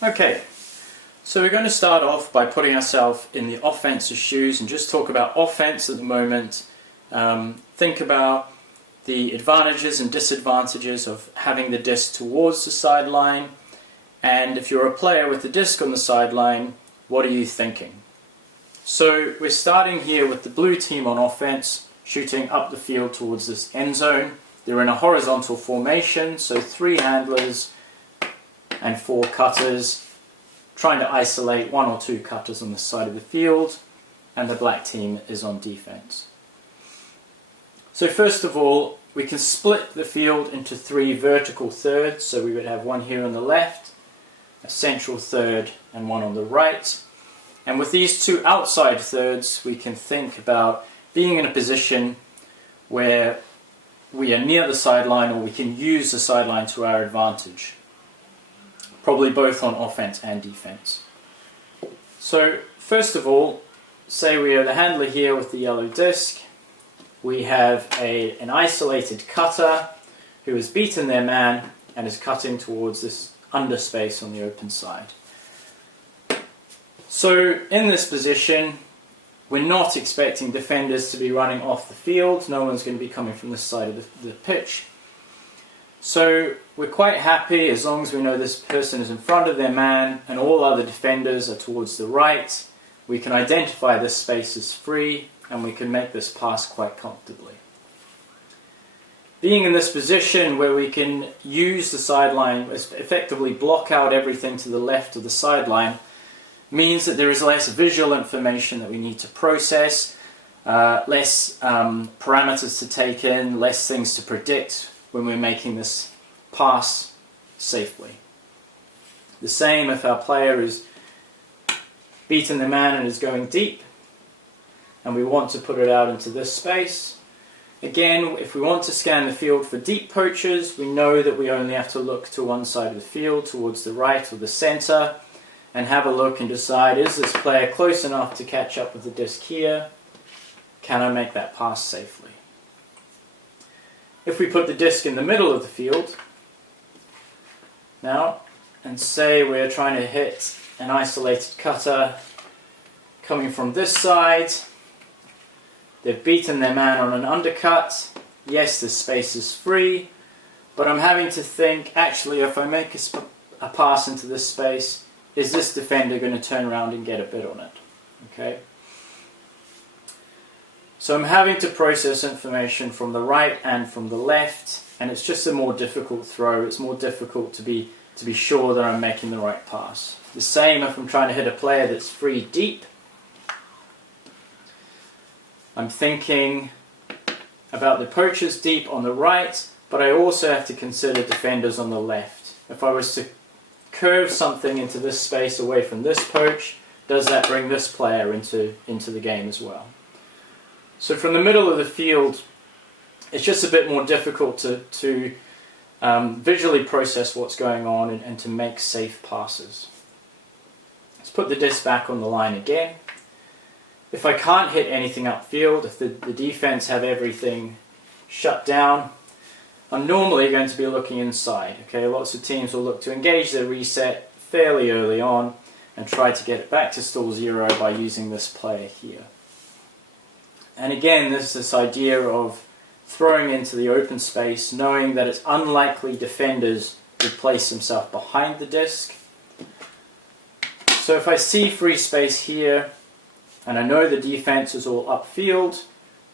Okay, so we're going to start off by putting ourselves in the offense's shoes and just talk about offense at the moment. Think about the advantages and disadvantages of having the disc towards the sideline, and if you're a player with the disc on the sideline, what are you thinking? So we're starting here with the blue team on offense, shooting up the field towards this end zone. They're in a horizontal formation, so 3 handlers and 4 cutters, trying to isolate 1 or 2 cutters on the side of the field, and the black team is on defense. So first of all, we can split the field into 3 vertical thirds, so we would have one here on the left, a central third, and one on the right. And with these 2 outside thirds, we can think about being in a position where we are near the sideline, or we can use the sideline to our advantage. Probably both on offense and defense. So first of all, say we are the handler here with the yellow disc. We have an isolated cutter who has beaten their man and is cutting towards this underspace on the open side. So in this position, we're not expecting defenders to be running off the field. No one's going to be coming from this side of the pitch. So we're quite happy as long as we know this person is in front of their man and all other defenders are towards the right. We can identify this space as free and we can make this pass quite comfortably. Being in this position where we can use the sideline, effectively block out everything to the left of the sideline, means that there is less visual information that we need to process, less parameters to take in, less things to predict when we're making this pass safely. The same if our player is beaten the man and is going deep and we want to put it out into this space. Again, if we want to scan the field for deep poachers, we know that we only have to look to one side of the field, towards the right or the center, and have a look and decide, is this player close enough to catch up with the disc here? Can I make that pass safely? If we put the disc in the middle of the field now, and say we're trying to hit an isolated cutter coming from this side, they've beaten their man on an undercut. Yes, this space is free, but I'm having to think, actually, if I make a pass into this space, is this defender going to turn around and get a bit on it? Okay. So I'm having to process information from the right and from the left, and it's just a more difficult throw. It's more difficult to be sure that I'm making the right pass. The same if I'm trying to hit a player that's free deep. I'm thinking about the poachers deep on the right, but I also have to consider defenders on the left. If I was to curve something into this space away from this poach, does that bring this player into the game as well? So from the middle of the field, it's just a bit more difficult to visually process what's going on and to make safe passes. Let's put the disc back on the line again. If I can't hit anything upfield, if the defense have everything shut down, I'm normally going to be looking inside. Okay, lots of teams will look to engage their reset fairly early on and try to get it back to stall 0 by using this player here. And again, there's this idea of throwing into the open space, knowing that it's unlikely defenders would place themselves behind the disc. So if I see free space here, and I know the defense is all upfield,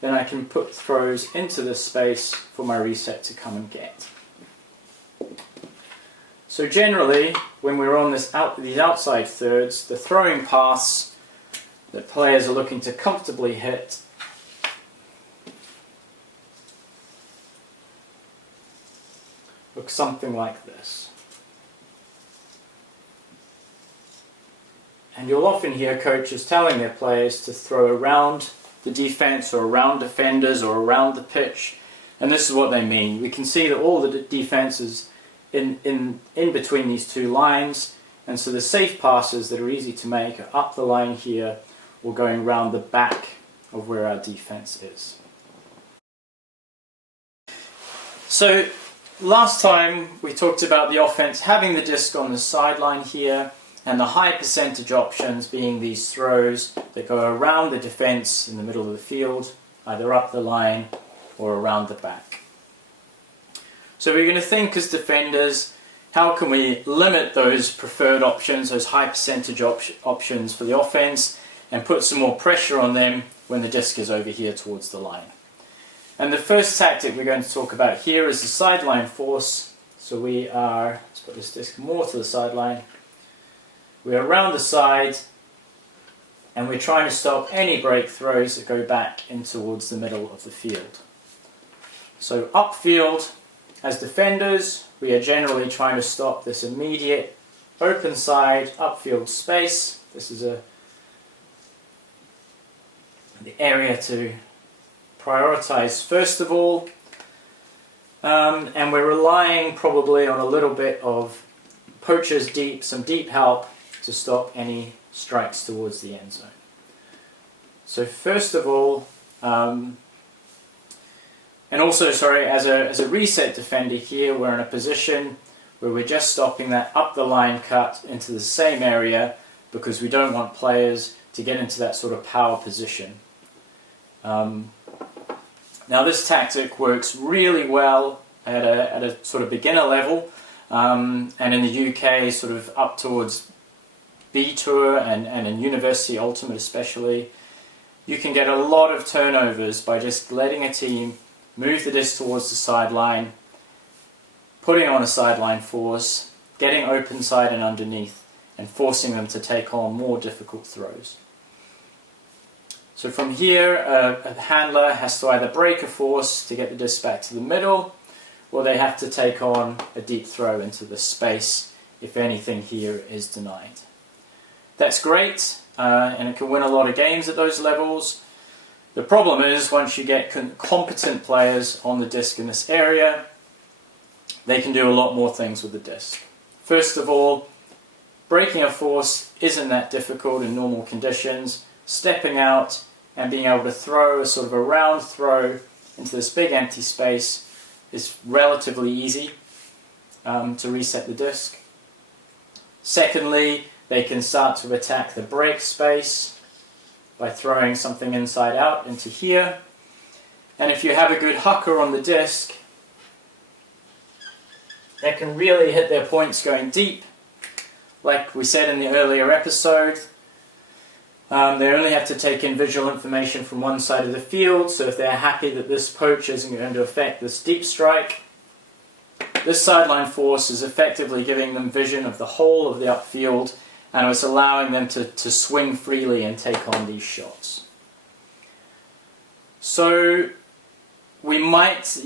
then I can put throws into this space for my reset to come and get. So generally, when we're on these outside thirds, the throwing pass that players are looking to comfortably hit looks something like this. And you'll often hear coaches telling their players to throw around the defense or around defenders or around the pitch, and this is what they mean. We can see that all the defense is in between these 2 lines, and so the safe passes that are easy to make are up the line here or going around the back of where our defense is. So last time we talked about the offense having the disc on the sideline here, and the high percentage options being these throws that go around the defense in the middle of the field, either up the line or around the back. So we're going to think as defenders, how can we limit those preferred options, those high percentage options for the offense, and put some more pressure on them when the disc is over here towards the line. And the first tactic we're going to talk about here is the sideline force. So let's put this disc more to the sideline. We're around the side, and we're trying to stop any break throws that go back in towards the middle of the field. So upfield, as defenders, we are generally trying to stop this immediate open side upfield space. This is the area to prioritize first of all, and we're relying probably on a little bit of poachers deep, some deep help to stop any strikes towards the end zone. So first of all, and also, sorry, as a reset defender here, we're in a position where we're just stopping that up the line cut into the same area because we don't want players to get into that sort of power position. Now this tactic works really well at a sort of beginner level, and in the UK sort of up towards B Tour and in University Ultimate especially. You can get a lot of turnovers by just letting a team move the disc towards the sideline, putting on a sideline force, getting open side and underneath, and forcing them to take on more difficult throws. So from here, a handler has to either break a force to get the disc back to the middle, or they have to take on a deep throw into the space if anything here is denied. That's great, and it can win a lot of games at those levels. The problem is, once you get competent players on the disc in this area, they can do a lot more things with the disc. First of all, breaking a force isn't that difficult in normal conditions. Stepping out and being able to throw a sort of a round throw into this big empty space is relatively easy to reset the disc. Secondly, they can start to attack the break space by throwing something inside out into here. And if you have a good hucker on the disc, they can really hit their points going deep. Like we said in the earlier episode, they only have to take in visual information from one side of the field, so if they're happy that this poach isn't going to affect this deep strike, this sideline force is effectively giving them vision of the whole of the upfield, and it's allowing them to swing freely and take on these shots. So we might,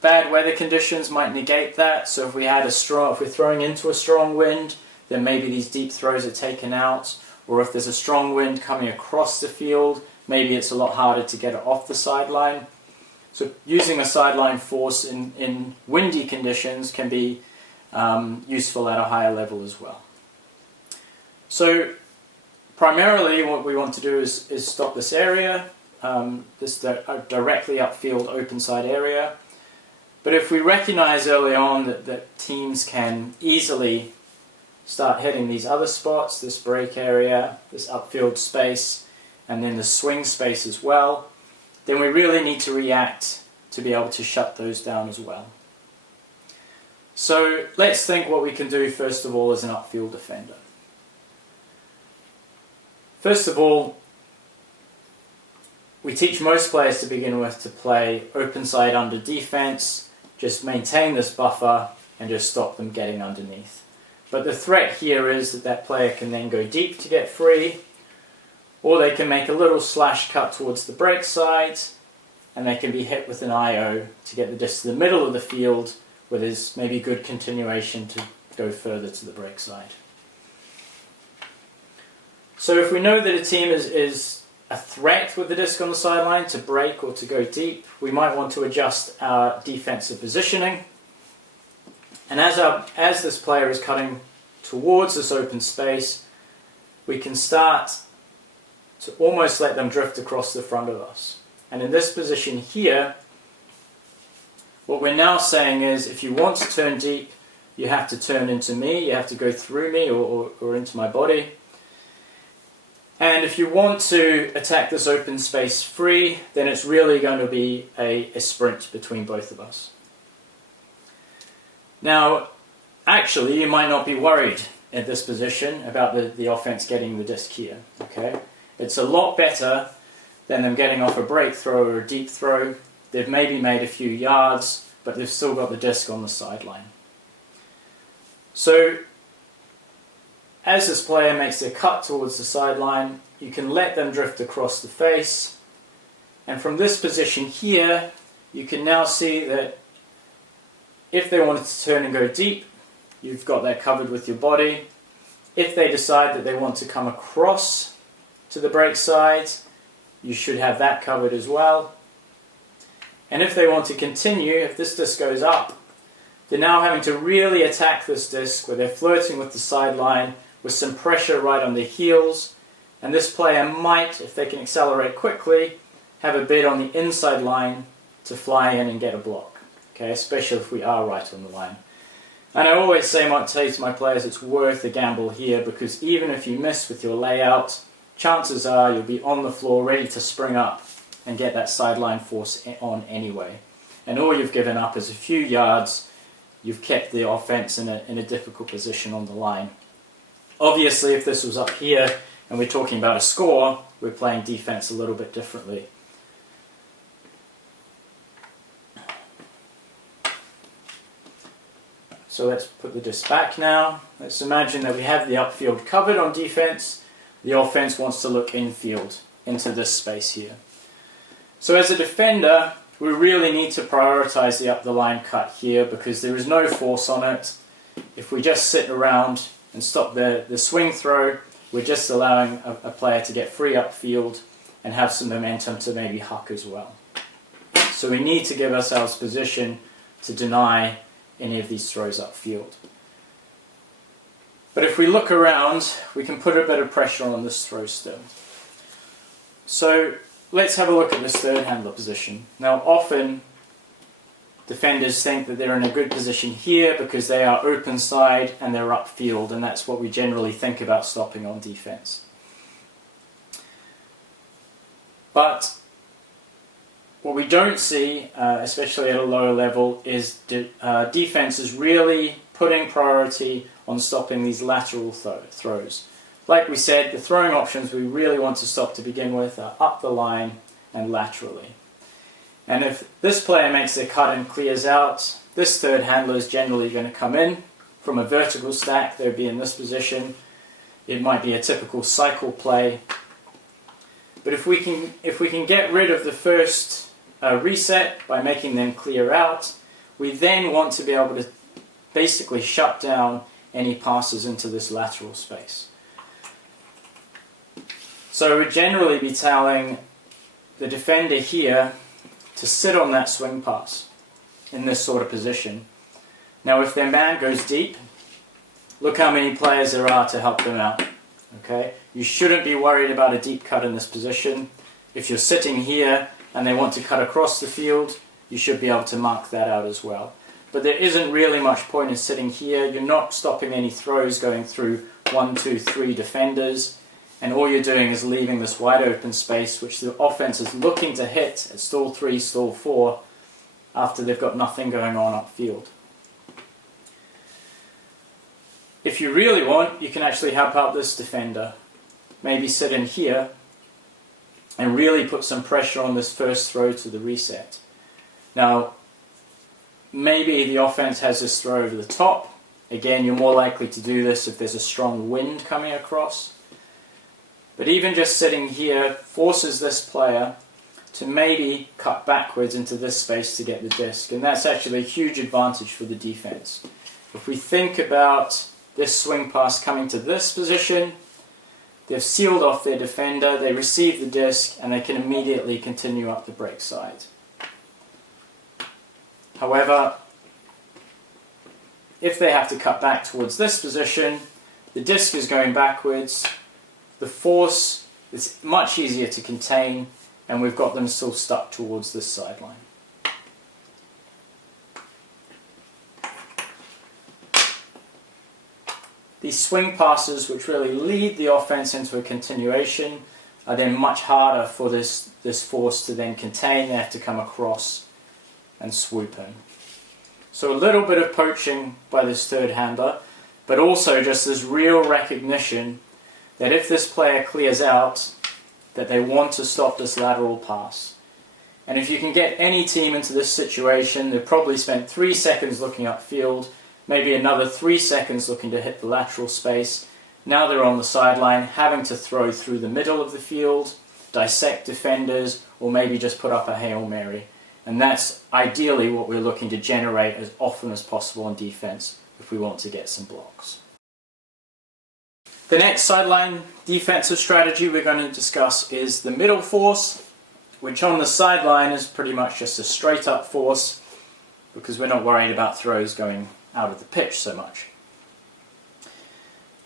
bad weather conditions might negate that. So if we're throwing into a strong wind, then maybe these deep throws are taken out. Or if there's a strong wind coming across the field, maybe it's a lot harder to get it off the sideline. So using a sideline force in windy conditions can be useful at a higher level as well. So primarily what we want to do is stop this area, this directly upfield open side area. But if we recognize early on that teams can easily start hitting these other spots, this break area, this upfield space, and then the swing space as well, then we really need to react to be able to shut those down as well. So let's think what we can do first of all as an upfield defender. First of all, we teach most players to begin with to play open side under defense, just maintain this buffer and just stop them getting underneath. But the threat here is that player can then go deep to get free, or they can make a little slash cut towards the break side, and they can be hit with an IO to get the disc to the middle of the field, where there's maybe good continuation to go further to the break side. So if we know that a team is a threat with the disc on the sideline to break or to go deep, we might want to adjust our defensive positioning. And as this player is cutting towards this open space, we can start to almost let them drift across the front of us. And in this position here, What we're now saying is, if you want to turn deep, you have to turn into me, you have to go through me or into my body. And if you want to attack this open space free, then it's really going to be a sprint between both of us. Now, actually, you might not be worried at this position about the offense getting the disc here. Okay, it's a lot better than them getting off a break throw or a deep throw. They've maybe made a few yards, but they've still got the disc on the sideline. So, as this player makes their cut towards the sideline, you can let them drift across the face. And from this position here, you can now see that if they wanted to turn and go deep, you've got that covered with your body. If they decide that they want to come across to the break sides, you should have that covered as well. And if they want to continue, if this disc goes up, they're now having to really attack this disc where they're flirting with the sideline with some pressure right on their heels. And this player might, if they can accelerate quickly, have a bid on the inside line to fly in and get a block. Okay, especially if we are right on the line. And I always say to my players, it's worth a gamble here, because even if you miss with your layout, chances are you'll be on the floor ready to spring up and get that sideline force on anyway. And all you've given up is a few yards. You've kept the offense in a difficult position on the line. Obviously, if this was up here and we're talking about a score, we're playing defense a little bit differently. So let's put the disc back now. Let's imagine that we have the upfield covered on defense. The offense wants to look infield into this space here. So as a defender, we really need to prioritize the up the line cut here, because there is no force on it. If we just sit around and stop the swing throw, we're just allowing a player to get free upfield and have some momentum to maybe huck as well. So we need to give ourselves position to deny any of these throws upfield. But if we look around, we can put a bit of pressure on this throw still. So let's have a look at this third handler position. Now, often defenders think that they're in a good position here because they are open side and they're upfield, and that's what we generally think about stopping on defense. But what we don't see, especially at a lower level, is defense is really putting priority on stopping these lateral throws. Like we said, the throwing options we really want to stop to begin with are up the line and laterally. And if this player makes their cut and clears out, this third handler is generally going to come in from a vertical stack. They'll be in this position. It might be a typical cycle play. But if we can get rid of the first reset by making them clear out, we then want to be able to basically shut down any passes into this lateral space. So we'd generally be telling the defender here to sit on that swing pass in this sort of position. Now if their man goes deep, look how many players there are to help them out. Okay? You shouldn't be worried about a deep cut in this position. If you're sitting here and they want to cut across the field, you should be able to mark that out as well. But there isn't really much point in sitting here. You're not stopping any throws going through 1, 2, 3 defenders, and all you're doing is leaving this wide open space which the offense is looking to hit at stall 3, stall 4 after they've got nothing going on upfield. If you really want, you can actually help out this defender. Maybe sit in here and really put some pressure on this first throw to the reset. Now, maybe the offense has this throw over the top. Again, you're more likely to do this if there's a strong wind coming across. But even just sitting here forces this player to maybe cut backwards into this space to get the disc. And that's actually a huge advantage for the defense. If we think about this swing pass coming to this position, they've sealed off their defender, they receive the disc, and they can immediately continue up the break side. However, if they have to cut back towards this position, the disc is going backwards, the force is much easier to contain, and we've got them still stuck towards this sideline. these swing passes, which really lead the offense into a continuation, are then much harder for this force to then contain. They have to come across and swoop in. So a little bit of poaching by this third handler, but also just this real recognition that if this player clears out, that they want to stop this lateral pass. And if you can get any team into this situation, they've probably spent 3 seconds looking upfield, maybe another 3 seconds looking to hit the lateral space. Now they're on the sideline, having to throw through the middle of the field, dissect defenders, or maybe just put up a Hail Mary. And that's ideally what we're looking to generate as often as possible on defense if we want to get some blocks. The next sideline defensive strategy we're going to discuss is the middle force, which on the sideline is pretty much just a straight up force because we're not worried about throws going out of the pitch so much.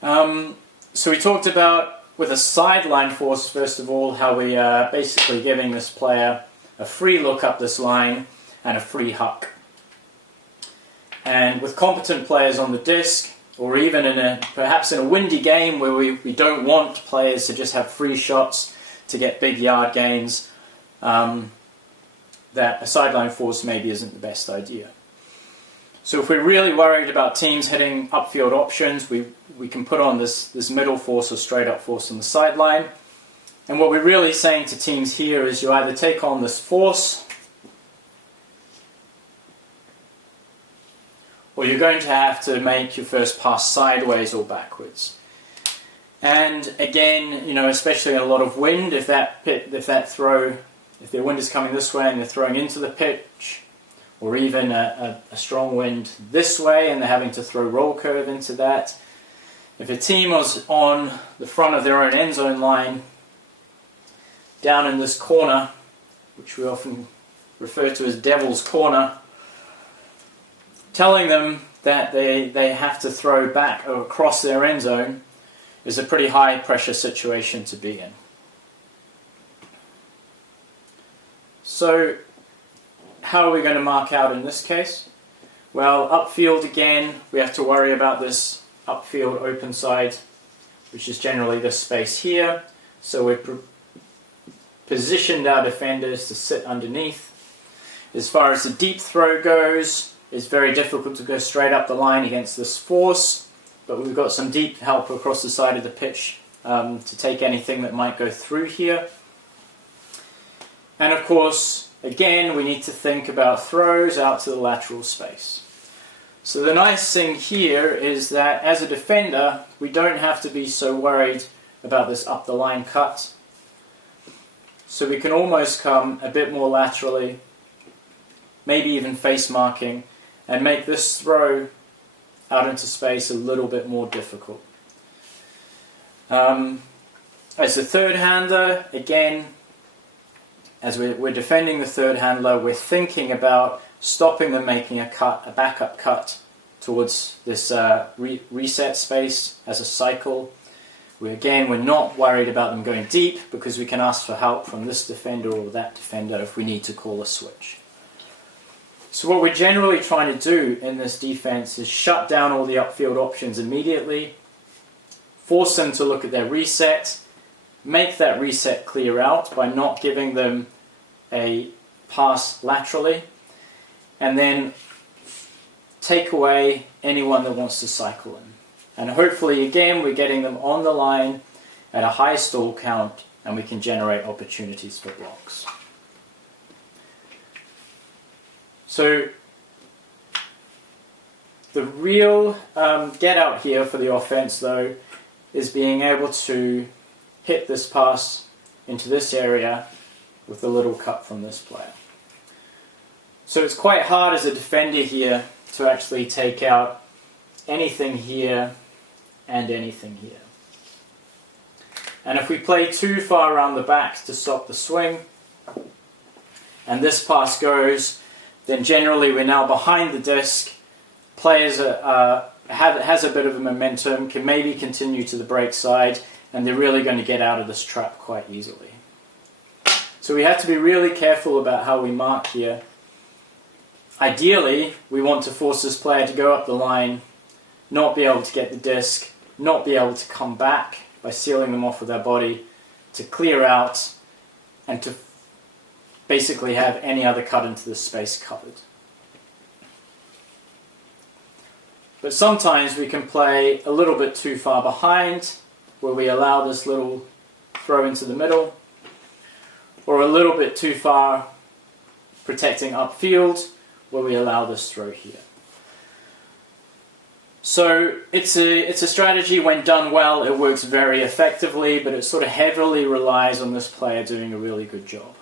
So we talked about with a sideline force, first of all, how we are basically giving this player a free look up this line and a free huck. And with competent players on the disc, or even perhaps in a windy game where we don't want players to just have free shots to get big yard gains, that a sideline force maybe isn't the best idea. So if we're really worried about teams hitting upfield options, we can put on this middle force or straight up force on the sideline. And what we're really saying to teams here is you either take on this force, or you're going to have to make your first pass sideways or backwards. And again, especially in a lot of wind, if their wind is coming this way and they're throwing into the pitch, or even a strong wind this way and they're having to throw roll curve into that. If a team was on the front of their own end zone line, down in this corner, which we often refer to as Devil's Corner, telling them that they have to throw back or across their end zone is a pretty high pressure situation to be in. So how are we going to mark out in this case? Well, upfield again, we have to worry about this upfield open side, which is generally this space here. So we've positioned our defenders to sit underneath. As far as the deep throw goes, it's very difficult to go straight up the line against this force, but we've got some deep help across the side of the pitch to take anything that might go through here. And of course, again, we need to think about throws out to the lateral space. So the nice thing here is that as a defender, we don't have to be so worried about this up the line cut. So we can almost come a bit more laterally, maybe even face marking, and make this throw out into space a little bit more difficult. As the third handler, again, as we're defending the third handler, we're thinking about stopping them making a backup cut towards this reset space as a cycle. We're not worried about them going deep because we can ask for help from this defender or that defender if we need to call a switch. So what we're generally trying to do in this defense is shut down all the upfield options immediately, force them to look at their reset, make that reset clear out by not giving them a pass laterally, and then take away anyone that wants to cycle in. And hopefully, again, we're getting them on the line at a high stall count, and we can generate opportunities for blocks. So the real get out here for the offense, though, is being able to hit this pass into this area with a little cut from this player. So it's quite hard as a defender here to actually take out anything here and anything here. And if we play too far around the back to stop the swing, and this pass goes, then generally we're now behind the disc. Players has a bit of a momentum, can maybe continue to the break side, and they're really going to get out of this trap quite easily. So we have to be really careful about how we mark here. Ideally, we want to force this player to go up the line, not be able to get the disc, not be able to come back by sealing them off with our body, to clear out and to basically have any other cut into the space covered. But sometimes we can play a little bit too far behind, where we allow this little throw into the middle, or a little bit too far protecting upfield, where we allow this throw here. So it's a strategy. When done well, it works very effectively, but it sort of heavily relies on this player doing a really good job.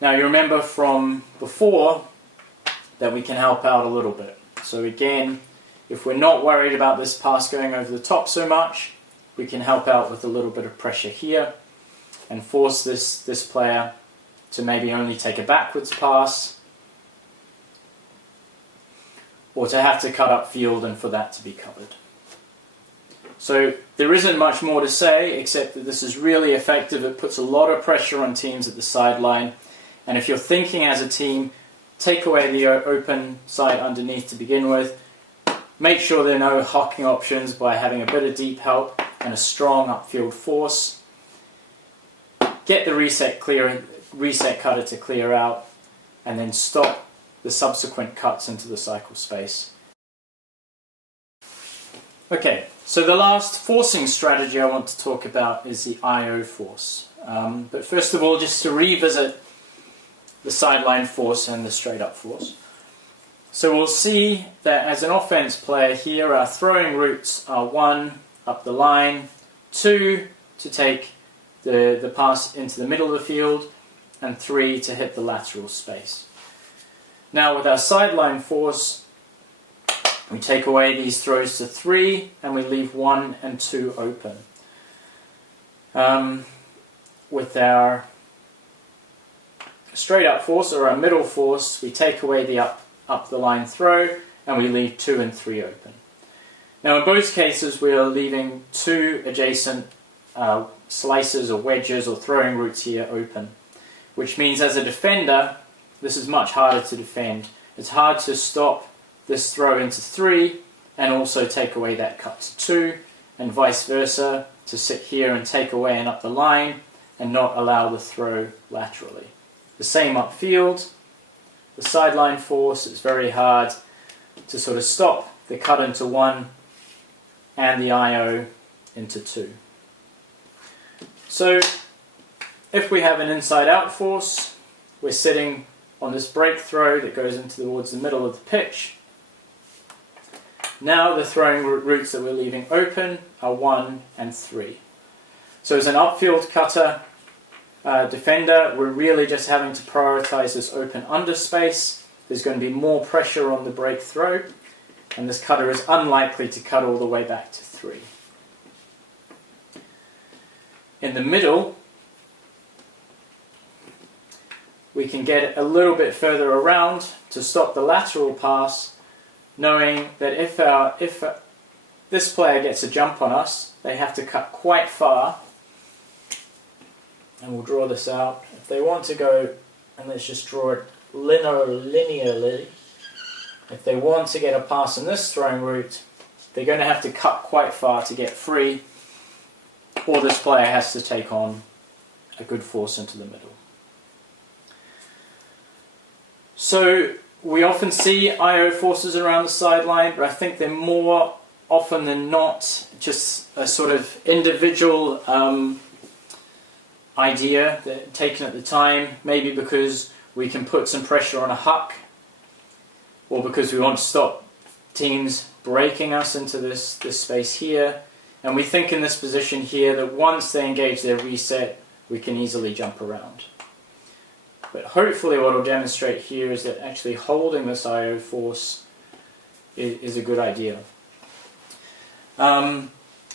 Now you remember from before that we can help out a little bit. So again, if we're not worried about this pass going over the top so much, we can help out with a little bit of pressure here and force this player to maybe only take a backwards pass, or to have to cut upfield and for that to be covered. So there isn't much more to say except that this is really effective. It puts a lot of pressure on teams at the sideline, and if you're thinking as a team, take away the open side underneath to begin with. Make sure there are no hocking options by having a bit of deep help and a strong upfield force. Get the reset cutter to clear out, and then stop the subsequent cuts into the cycle space. Okay, so the last forcing strategy I want to talk about is the IO force. But first of all, just to revisit the sideline force and the straight up force. So we'll see that as an offense player here, our throwing routes are 1, up the line, 2, to take the pass into the middle of the field, and 3, to hit the lateral space. Now with our sideline force, we take away these throws to 3, and we leave 1 and 2 open. With our straight up force, or our middle force, we take away the up the line throw, and we leave 2 and 3 open. Now in both cases we are leaving 2 adjacent slices or wedges or throwing routes here open, which means as a defender this is much harder to defend. It's hard to stop this throw into 3 and also take away that cut to 2, and vice versa, to sit here and take away and up the line and not allow the throw laterally. The same upfield. The sideline force, it's very hard to sort of stop the cut into 1 and the IO into 2. So if we have an inside out force, we're sitting on this break throw that goes into towards the middle of the pitch. Now the throwing routes that we're leaving open are 1 and 3. So as an upfield cutter, defender, we're really just having to prioritize this open underspace. There's going to be more pressure on the break throw, and this cutter is unlikely to cut all the way back to 3. In the middle, we can get a little bit further around to stop the lateral pass, knowing that if this player gets a jump on us, they have to cut quite far. And we'll draw this out. If they want to go, and let's just draw it linearly, if they want to get a pass in this throwing route, they're going to have to cut quite far to get free, or this player has to take on a good force into the middle. So we often see IO forces around the sideline, but I think they're more often than not just a sort of individual idea that taken at the time, maybe because we can put some pressure on a huck, or because we want to stop teams breaking us into this space here, and we think in this position here that once they engage their reset we can easily jump around. But hopefully what I'll demonstrate here is that actually holding this IO force is a good idea.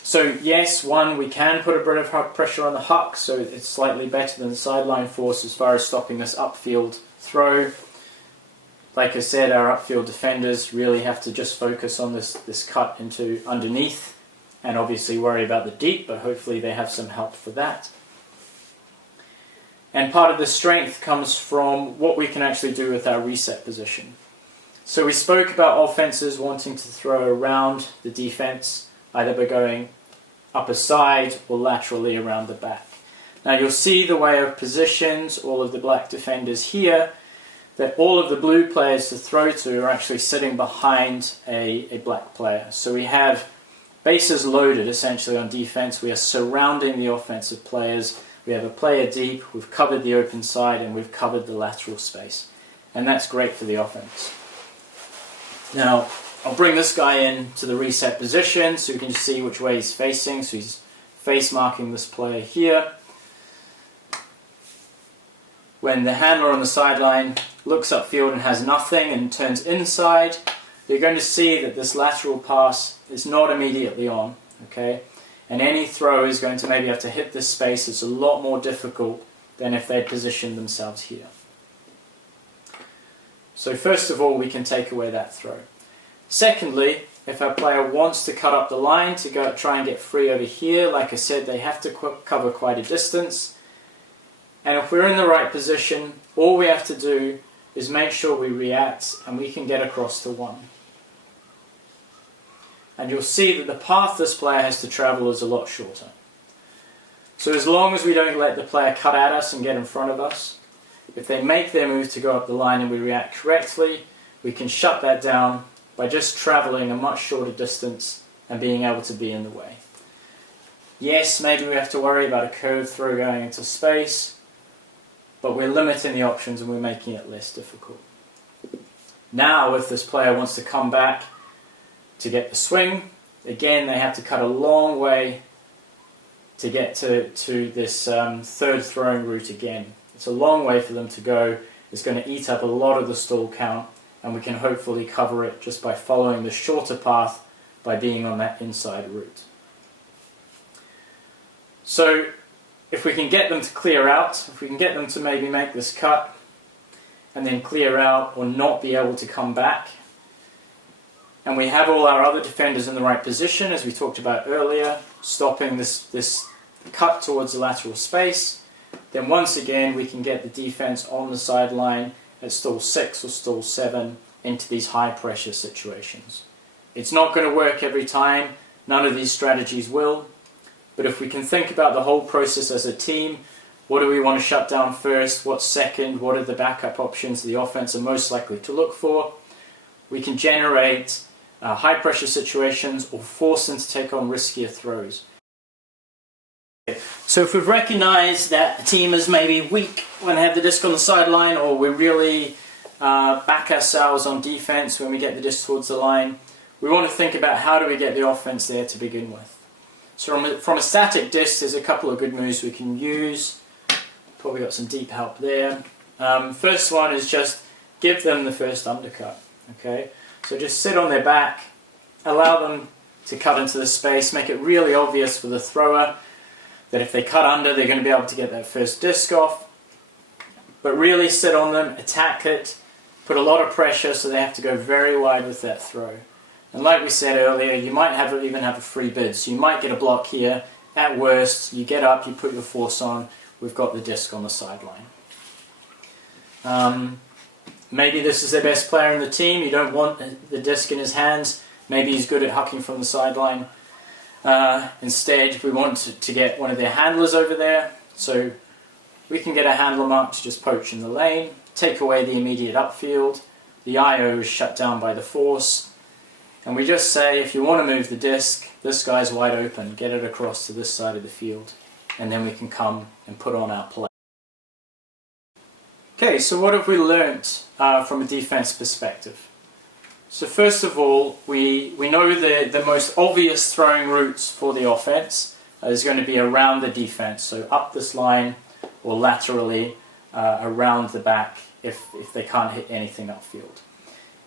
So yes, we can put a bit of pressure on the huck, so it's slightly better than the sideline force as far as stopping this upfield throw. Like I said, our upfield defenders really have to just focus on this cut into underneath, and obviously worry about the deep, but hopefully they have some help for that. And part of the strength comes from what we can actually do with our reset position. So we spoke about offenses wanting to throw around the defense either by going up a side or laterally around the back. Now you'll see the way I've positioned all of the black defenders here, that all of the blue players to throw to are actually sitting behind a black player. So we have bases loaded essentially on defense. We are surrounding the offensive players. We have a player deep, we've covered the open side, and we've covered the lateral space. And that's great for the offense. Now, I'll bring this guy in to the reset position so you can see which way he's facing. So he's face marking this player here. When the handler on the sideline looks upfield and has nothing and turns inside, you're going to see that this lateral pass is not immediately on, okay? And any throw is going to maybe have to hit this space. It's a lot more difficult than if they positioned themselves here. So first of all, we can take away that throw. Secondly, if our player wants to cut up the line to go try and get free over here, like I said, they have to cover quite a distance. And if we're in the right position, all we have to do is make sure we react and we can get across to 1. And you'll see that the path this player has to travel is a lot shorter. So as long as we don't let the player cut at us and get in front of us, if they make their move to go up the line and we react correctly, we can shut that down by just traveling a much shorter distance and being able to be in the way. Yes, maybe we have to worry about a curved throw going into space, but we're limiting the options and we're making it less difficult. Now, if this player wants to come back to get the swing, again, they have to cut a long way to get to this third throwing route again. It's a long way for them to go. It's going to eat up a lot of the stall count, and we can hopefully cover it just by following the shorter path by being on that inside route. So if we can get them to clear out, if we can get them to maybe make this cut and then clear out or not be able to come back, and we have all our other defenders in the right position, as we talked about earlier, stopping this cut towards the lateral space, then once again we can get the defense on the sideline at stall 6 or stall 7 into these high pressure situations. It's not going to work every time, none of these strategies will, but if we can think about the whole process as a team, what do we want to shut down first, what's second, what are the backup options the offense are most likely to look for, we can generate high pressure situations or force them to take on riskier throws. So if we've recognized that a team is maybe weak when they have the disc on the sideline, or we really back ourselves on defense when we get the disc towards the line, we want to think about how do we get the offense there to begin with. So from a static disc, there's a couple of good moves we can use. Probably got some deep help there. First one is just give them the first undercut. Okay, so just sit on their back, allow them to cut into the space, make it really obvious for the thrower that if they cut under, they're going to be able to get that first disc off. But really sit on them, attack it, put a lot of pressure so they have to go very wide with that throw. And like we said earlier, you might even have a free bid. So you might get a block here. At worst, you get up, you put your force on, we've got the disc on the sideline. Maybe this is their best player in the team. You don't want the disc in his hands. Maybe he's good at hucking from the sideline. Instead, we want to get one of their handlers over there. So we can get a handler mark to just poach in the lane, take away the immediate upfield. The IO is shut down by the force. And we just say, if you want to move the disc, this guy's wide open, get it across to this side of the field. And then we can come and put on our play. Okay, so what have we learnt from a defense perspective? So first of all, we know the most obvious throwing routes for the offense is going to be around the defense, so up this line or laterally around the back if they can't hit anything upfield.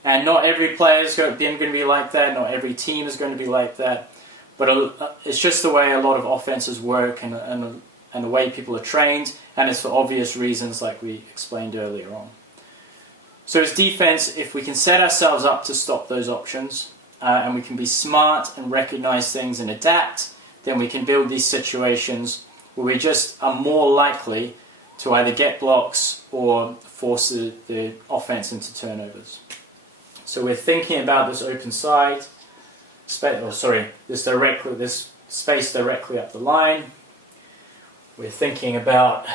And not every player is going to be like that, not every team is going to be like that, but it's just the way a lot of offenses work and the way people are trained, and it's for obvious reasons like we explained earlier on. So as defense, if we can set ourselves up to stop those options, and we can be smart and recognize things and adapt, then we can build these situations where we just are more likely to either get blocks or force the offense into turnovers. So we're thinking about this open side, this space directly up the line. We're thinking about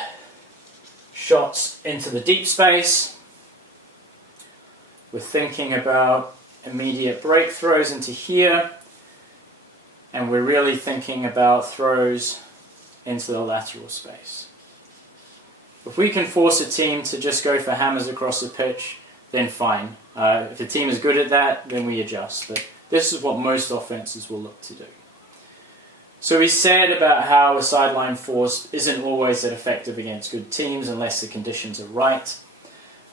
shots into the deep space. We're thinking about immediate break throws into here. And we're really thinking about throws into the lateral space. If we can force a team to just go for hammers across the pitch, then fine. If the team is good at that, then we adjust. But this is what most offenses will look to do. So we said about how a sideline force isn't always that effective against good teams unless the conditions are right.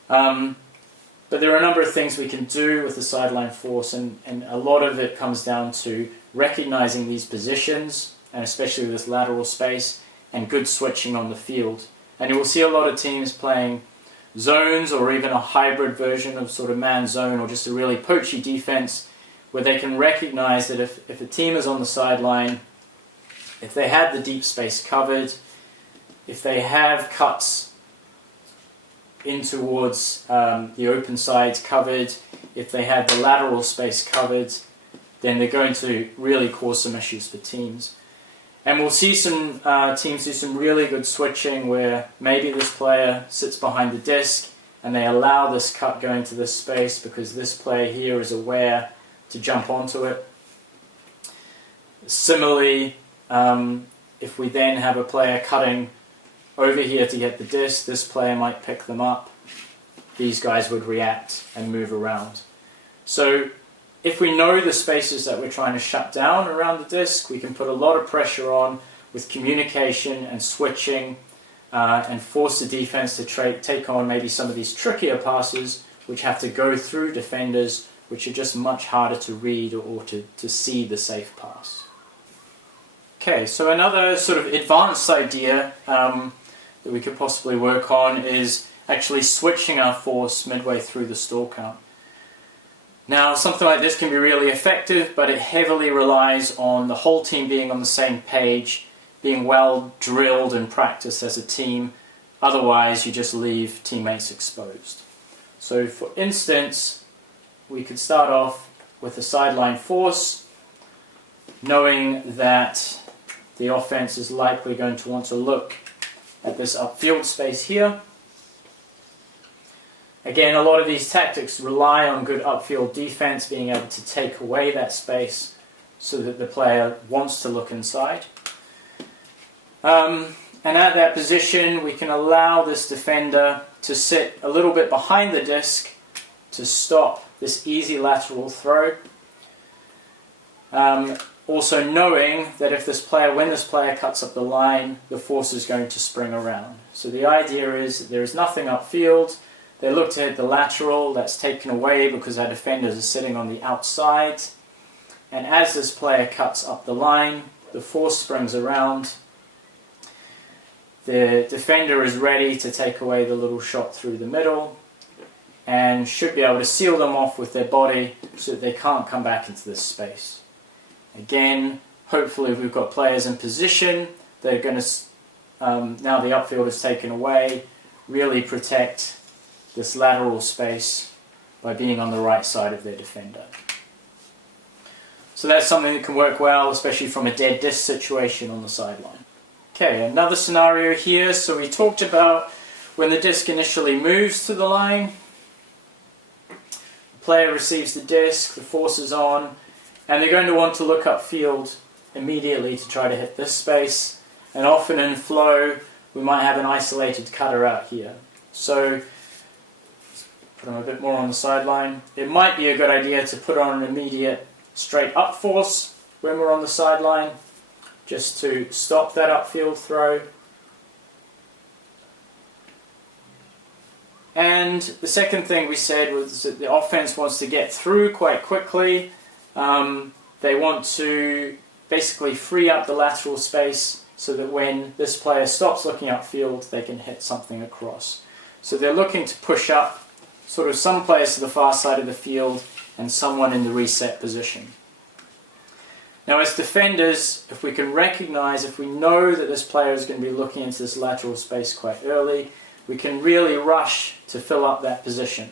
But there are a number of things we can do with the sideline force, and a lot of it comes down to recognizing these positions, and especially this lateral space, and good switching on the field. And you will see a lot of teams playing zones or even a hybrid version of sort of man zone or just a really poachy defense where they can recognize that if a team is on the sideline, if they have the deep space covered, if they have cuts in towards the open sides covered, if they have the lateral space covered, then they're going to really cause some issues for teams. And we'll see some teams do some really good switching where maybe this player sits behind the disc and they allow this cut going to this space because this player here is aware to jump onto it. Similarly, if we then have a player cutting over here to get the disc, this player might pick them up. These guys would react and move around. So if we know the spaces that we're trying to shut down around the disc, we can put a lot of pressure on with communication and switching and force the defense to take on maybe some of these trickier passes which have to go through defenders, which are just much harder to read or to see the safe pass. Okay, so another sort of advanced idea that we could possibly work on is actually switching our force midway through the stall count. Now, something like this can be really effective, but it heavily relies on the whole team being on the same page, being well drilled and practiced as a team. Otherwise, you just leave teammates exposed. So, for instance, we could start off with a sideline force, knowing that the offense is likely going to want to look at this upfield space here. Again, a lot of these tactics rely on good upfield defense, being able to take away that space so that the player wants to look inside. And at that position, we can allow this defender to sit a little bit behind the disc to stop this easy lateral throw. Also knowing that when this player cuts up the line, the force is going to spring around. So the idea is that there is nothing upfield. They look to hit the lateral, that's taken away because our defenders are sitting on the outside. And as this player cuts up the line, the force springs around. The defender is ready to take away the little shot through the middle and should be able to seal them off with their body so that they can't come back into this space. Again, hopefully we've got players in position, they're going to, now the upfield is taken away, really protect this lateral space by being on the right side of their defender. So that's something that can work well, especially from a dead disc situation on the sideline. Okay, another scenario here. So we talked about when the disc initially moves to the line, the player receives the disc, the force is on, and they're going to want to look upfield immediately to try to hit this space. And often in flow, we might have an isolated cutter out here. So put them a bit more on the sideline. It might be a good idea to put on an immediate straight up force when we're on the sideline, just to stop that upfield throw. And the second thing we said was that the offense wants to get through quite quickly. They want to basically free up the lateral space so that when this player stops looking upfield, they can hit something across. So they're looking to push up sort of some players to the far side of the field and someone in the reset position. Now as defenders, if we can recognize, if we know that this player is going to be looking into this lateral space quite early, we can really rush to fill up that position.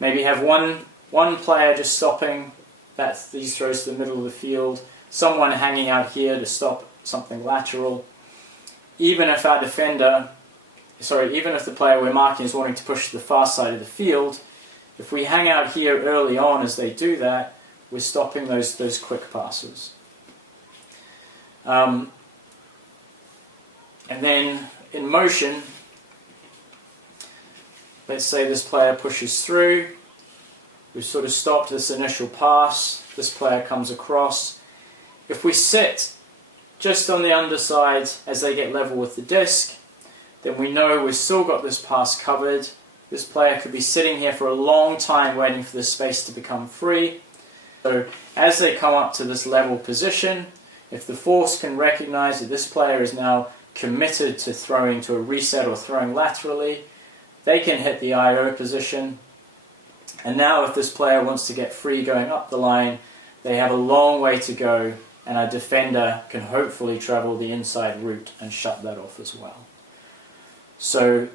Maybe have one player just stopping That's these throws to the middle of the field. Someone hanging out here to stop something lateral. Even if our defender, even if the player we're marking is wanting to push to the far side of the field, if we hang out here early on as they do that, we're stopping those quick passes. And then in motion, let's say this player pushes through. We've sort of stopped this initial pass. This player comes across. If we sit just on the underside as they get level with the disc, then we know we've still got this pass covered. This player could be sitting here for a long time waiting for this space to become free. So as they come up to this level position, if the force can recognize that this player is now committed to throwing to a reset or throwing laterally, they can hit the IO position. And now if this player wants to get free going up the line, they have a long way to go, and our defender can hopefully travel the inside route and shut that off as well. So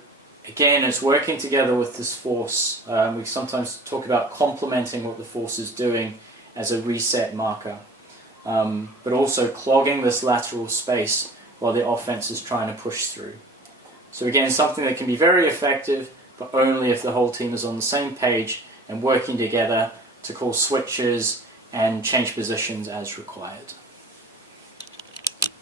again, it's working together with this force. We sometimes talk about complementing what the force is doing as a reset marker, but also clogging this lateral space while the offense is trying to push through. So again, something that can be very effective, but only if the whole team is on the same page and working together to call switches and change positions as required.